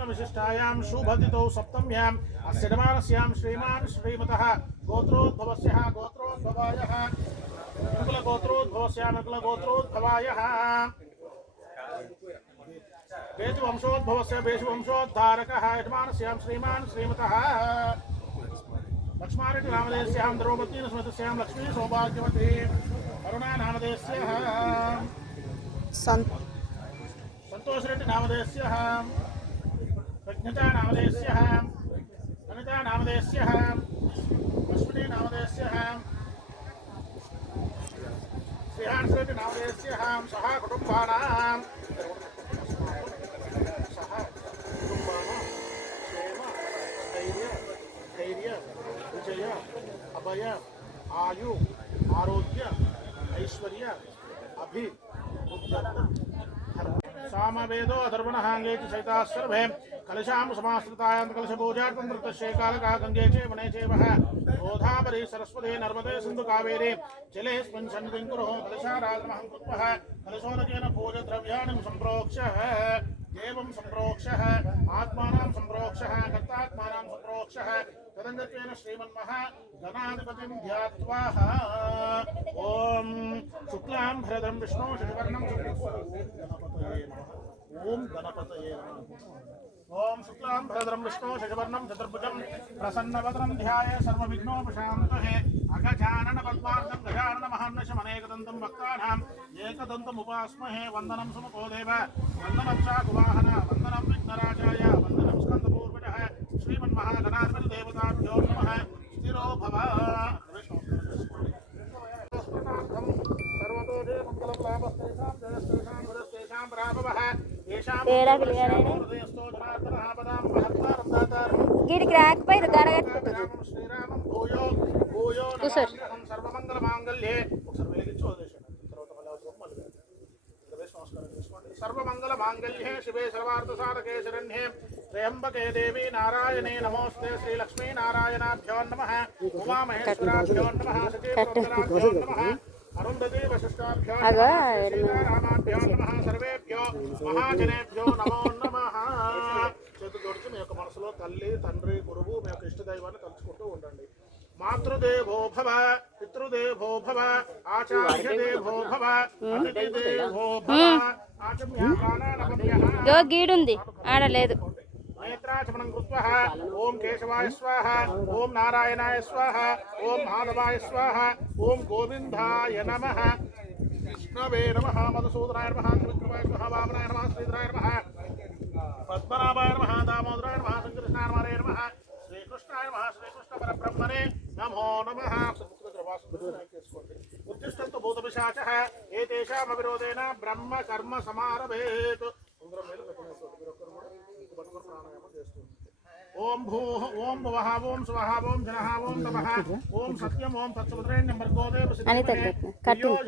विशिष्टायां शुभदितौ सप्तम्याम् अस्य नमानस्यां श्रीमान् श्रीमतः गोत्रोद्भवस्य गोत्रोद्भवायः कुलगोत्रोद्भवायः वेदवंशोद्भवस्य वेशवंशोद्धारकः यजमानस्यां श्रीमान् श्रीमतः लक्ष्मारेड्डी नामधेयस्यां द्रौपदी स्मृतस्यां लक्ष्मी सौभाग्यवती अरुणा नामधेयस्याः संतोष रेड्डी नामधेयस्याः प्रज्ञता नामधेयस्याः अनिता नामधेयस्याः अश्विनी नामधेयस्याः श्रीहांस रेड्डी नामधेयस्याः सह कुटुम्बानां विजय अभय आयु आरोग्य ऐश्वर्य अभि सामवेदो अधर्वणहांगे सहिता सर्वे कलशां समाश्रितायां कलशपूजार्थं कृतस्य कालका गंगे च वने च वः गोदावरी सरस्वती नर्मदे सिन्धु कावेरी जलेऽस्मिन् सन्निधिं कुरु कलशाराधनमहं कृत्वः कलशोदकेन पूजद्रव्याणि सम्प्रोक्ष्य देवं सम्प्रोक्ष्य आत्मानं सम्प्रोक्ष्य कर्तात्मानं सम्प्रोक्ष्य तदंगत्वेन श्रीमन्महा गणाधिपतिं ध्यात्वा ओम शुक्लां भरदं विष्णु शशिवर्णं ओम गणपतये नमः ओम शुक्लां भरदं विष्णु शशिवर्णं चतुर्भुजं प्रसन्नवदनं ध्याये सर्वविघ्नोपशान्तये अगजानन पद्मार्कं गजानन महान्नशमनेकदन्तं भक्तानाम् एकदन्तम् उपास्महे वन्दनं सुमुखो देव वन्दनं चाकुवाहन वन्दनं विघ्नराजाय वन्दनं स्कन्दपूर्वजः श्रीमन्महागणाधिपति देवताभ्यो नमः स्थिरो भव గిడికి రాకపోయి सर्वमंगलमांगल्ये सर्वमंगलमांगल्ये शिवे सर्वार्थसाधके शरण्ये त्र्यंबके देवी नारायणे नमोस्ते श्री लक्ष्मी नारायणाभ्यो नमः उमा महेश्वराभ्यो नमः सतीभ्यो नमः अरुंधति वशिष्ठाभ्यो नमः सीतारामाभ्यो नमः सर्वेभ्यो महाजनेभ्यो नमो नमः చేతులు జోడించి మీ యొక్క మనసులో తల్లి తండ్రి గురువు మీ యొక్క ఇష్టదైవాన్ని తలుచుకుంటూ ఉండండి मातृदेवो भव पितृदेवो भव आचार्यदेवो भव अतिथिदेवो भव जो गीडुंदी आडलेदु नेत्राचमनं कृत्वा ओम केशवाय स्वाहा ओम नारायणाय स्वाहा ओम माधवाय स्वाहा ओम गोविंदाय नमः विष्णवे नमः मधुसूदनाय नमः त्रिविक्रमाय स्वाहा वामनाय नमः श्रीधराय नमः पद्मनाभाय नमः दामोदराय नमः संकृष्णाय नमः श्रीकृष्णाय नमः श्रीकृष्ण परब्रह्मणे नमो नमः उत्तिष्ठन्तु भूतपिशाचः एतेषाम् अविरोधेन ब्रह्म कर्म समारभेत् ओम भूः ओम भुवः ओम स्वः ओम जनः ओम तपः ओम सत्यम् ओम तत्सवितुर्वरेण्यं भर्गो देवस्य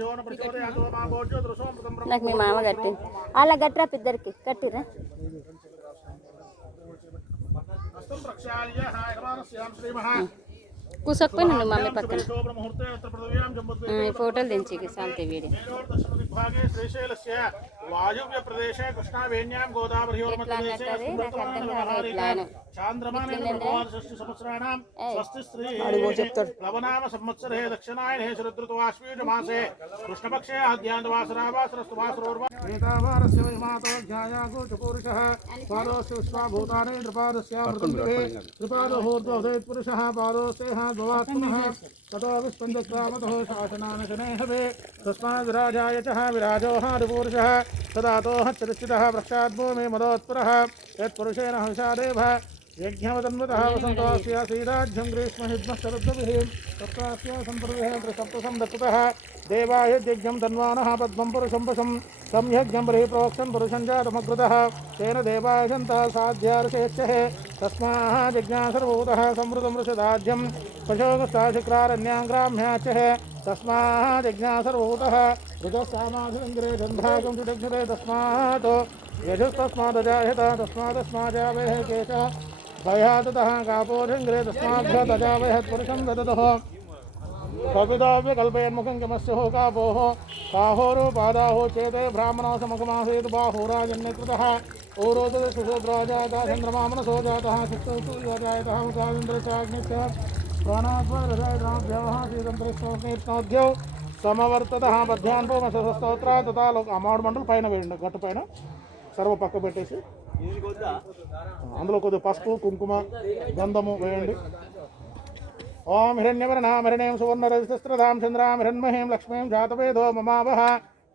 योन प्रचोदयात् मा भोज्यो दृशो मृतं ब्रह्म నాకు మీ మామ కట్టి అలా గట్రా పిద్దరికి కట్టిరా हस्तं प्रक्षाल्य यजमानस्यां श्रीमः కూసకపోయి నన్ను మమ్మీ పక్కన ఫోటోలు దించి శాంతి వీడియో भागे श्रीशैलस्य वायुव्य प्रदेशे कृष्णावेण्यां गोदावरीयोर्मध्ये चांद्रमाने षष्टि सहस्राणां स्वस्ति स्त्री प्लवनाम संवत्सरे दक्षिणायने शरदृतुवाश्वीज मासे कृष्णपक्षे आद्यान्तवासरावासरस्तुवासरोर्वातावारस्य मातो ध्यायागो चपुरुषः पादोस्य विश्वाभूतानि नृपादस्यामृतन्ते त्रिपादोर्ध्वोदयत् पुरुषः पादोस्ते भवात्मनः ततो विस्पन्दस्वामतः शासनानशने हवे तस्माद् विराजाय च विराजो हारिपूरुषः तदातोः चरिचितः पश्चाद्भूमि मदोत्परः यत्पुरुषेण हंसादेवः यज्ञवतन्वतः वसन्तोऽस्य श्रीराज्यं ग्रीष्महिद्मश्चरुद्भिः तत्रास्य सम्प्रतिः त्रिसप्तशं दत्ततः देवाय यज्ञं तन्वानः पद्मं पुरुषं वशं तं यज्ञं बहिः प्रोक्षन् पुरुषं जातमग्रतः तेन देवाय जन्तः साध्यार्षेच्छः तस्मात् यज्ञासर्वभूतः संवृतं वृषदाज्यं पशोगस्ताशिक्रारण्यां ग्राम्याचः तस्मात् यज्ञासर्वभूतः ऋतस्सामाधिरङ्गिरे गन्धागं सुदक्षिरे तस्मात् यजुस्तस्मादजायत तस्मादस्माजावह केशः भयाततः कापोधिङ्ग्रे तस्माद्भ्यदजावहत् पुरुषं ददतः कल्पयन्मुखं किमस्य हो कापोः काहोरो पादाहो चेते ब्राह्मणो समगमासेतु बाहोराजन्यकृतः ओरोदय सुशोद्राजातः चन्द्रमामनसो जातः चित्तसूर्यजायतः मुखाविन्द्रचाग्निश्च प्राणाद्वारजायताभ्यः శ్రీతంత్రస్వామిర్నోద్యౌ సమవర్తతః మధ్యాహ్నోమసస్తోత్ర తథా లోక అమాడు మండలు పైన వేయండి గట్టు పైన సర్వ పక్క పెట్టేసి అందులో కొద్దిగా పసుపు కుంకుమ గంధము వేయండి. ఓం హిరణ్యవర్ణామహిరణీం సువర్ణరజతస్రధాం చంద్రాం హిరణ్మహీం లక్ష్మీం జాతవేదో మమావహ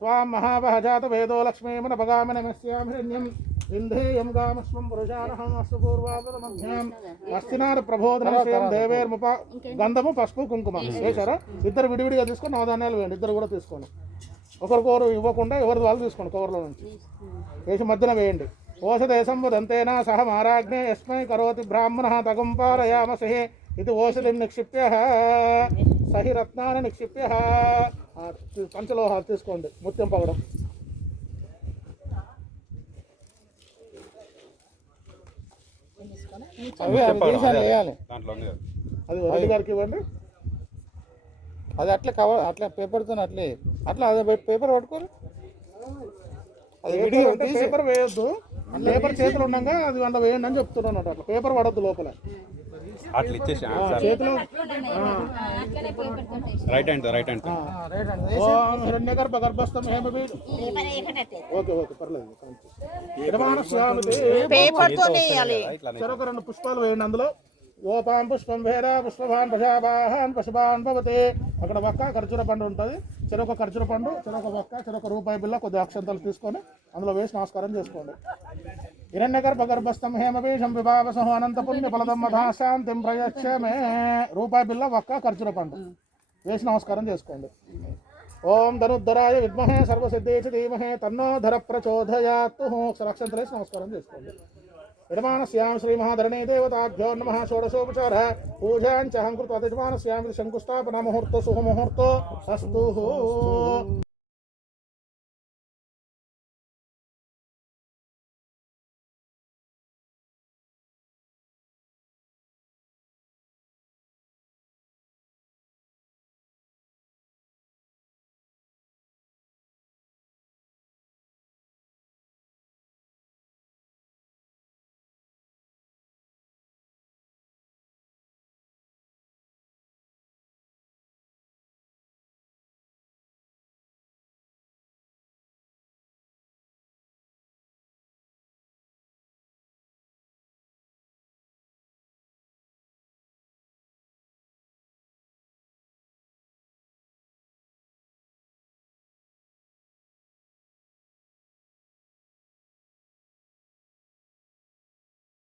త్వాం మహావహ జాతవేదో లక్ష్మీమునపగామినమస్యాం హిరణ్యం వింధేయం గామస్వం పురుషానహం అస్తు పూర్వాపదమధ్యాం అస్తినార ప్రబోధనం శ్రేయం దేవేర్ముప గంధము పసుపు కుంకుమ వేశారా? ఇద్దరు విడివిడిగా తీసుకొని నవధాన్యాలు వేయండి. ఇద్దరు కూడా తీసుకోండి. ఒకరికొకరు ఇవ్వకుండా ఎవరిది వాళ్ళు తీసుకోండి కవర్లో నుంచి వేసి మధ్యన వేయండి. ఓషధేశం వదంతేన సహ మారాగ్నే యస్మై కరోతి బ్రాహ్మణ తగం పారయామసహే ఇది ఓషధిం నిక్షిప్య సహి రత్నాన్ని నిక్షిప్య పంచలోహాలు తీసుకోండి. ముత్యం పగడం వేయాలి. అది వరది గారికి ఇవ్వండి. అది అట్లా కవర్ అట్లా పేపర్తో అట్లే అట్లా అదే పేపర్ పట్టుకోరు. అది పేపర్ వేయొద్దు. పేపర్ చేతులు ఉండగా అది అందులో వేయండి అని చెప్తున్నాను. అట్లా పేపర్ పడద్దు లోపల అట్లా ఇచ్చేసి చేతిలో రైట్ హ్యాండ్ హిరణ్యగర్భ గర్భస్థం హేమవీ ఓకే ఓకే పర్లేదు. చెరొక 2 పుష్పాలు వేయండి. అందులో ఓపాం పుష్పం వేద పుష్పవాన్ ప్రజావాహన్ పశుభాన్ భవతే. అక్కడ ఒక్క ఖర్జూర పండు ఉంటుంది. చెరొక ఖర్జూర పండు, చెరొక ఒక్క, చెరొక రూపాయి బిల్ల, కొద్ది అక్షంతలు తీసుకొని అందులో వేసి నమస్కారం చేసుకోండి. హిరణ్యగర్భ గర్భస్థం హేమబీజం విభావసహ అనంత పుణ్య ఫలదం మధా శాంతిం ప్రయచ్చ మే. రూపాయి బిల్ల, ఒక్క ఖర్జూర పండు వేసి నమస్కారం చేసుకోండి. ఓం ధనుద్ధరాయ విద్మహే సర్వసిద్ధేచ ధీమహే తన్నో ధర ప్రచోదయాత్. అక్షంతలు వేసి నమస్కారం చేసుకోండి. యజమానస్యాం శ్రీ మహాధరణీ దేవతాభ్యో నమః. షోడశోపచార పూజాంచ హం కృత్వా యజమానస్యాం శంకుస్థాపన ముహూర్త శుభముహూర్తో అస్తు.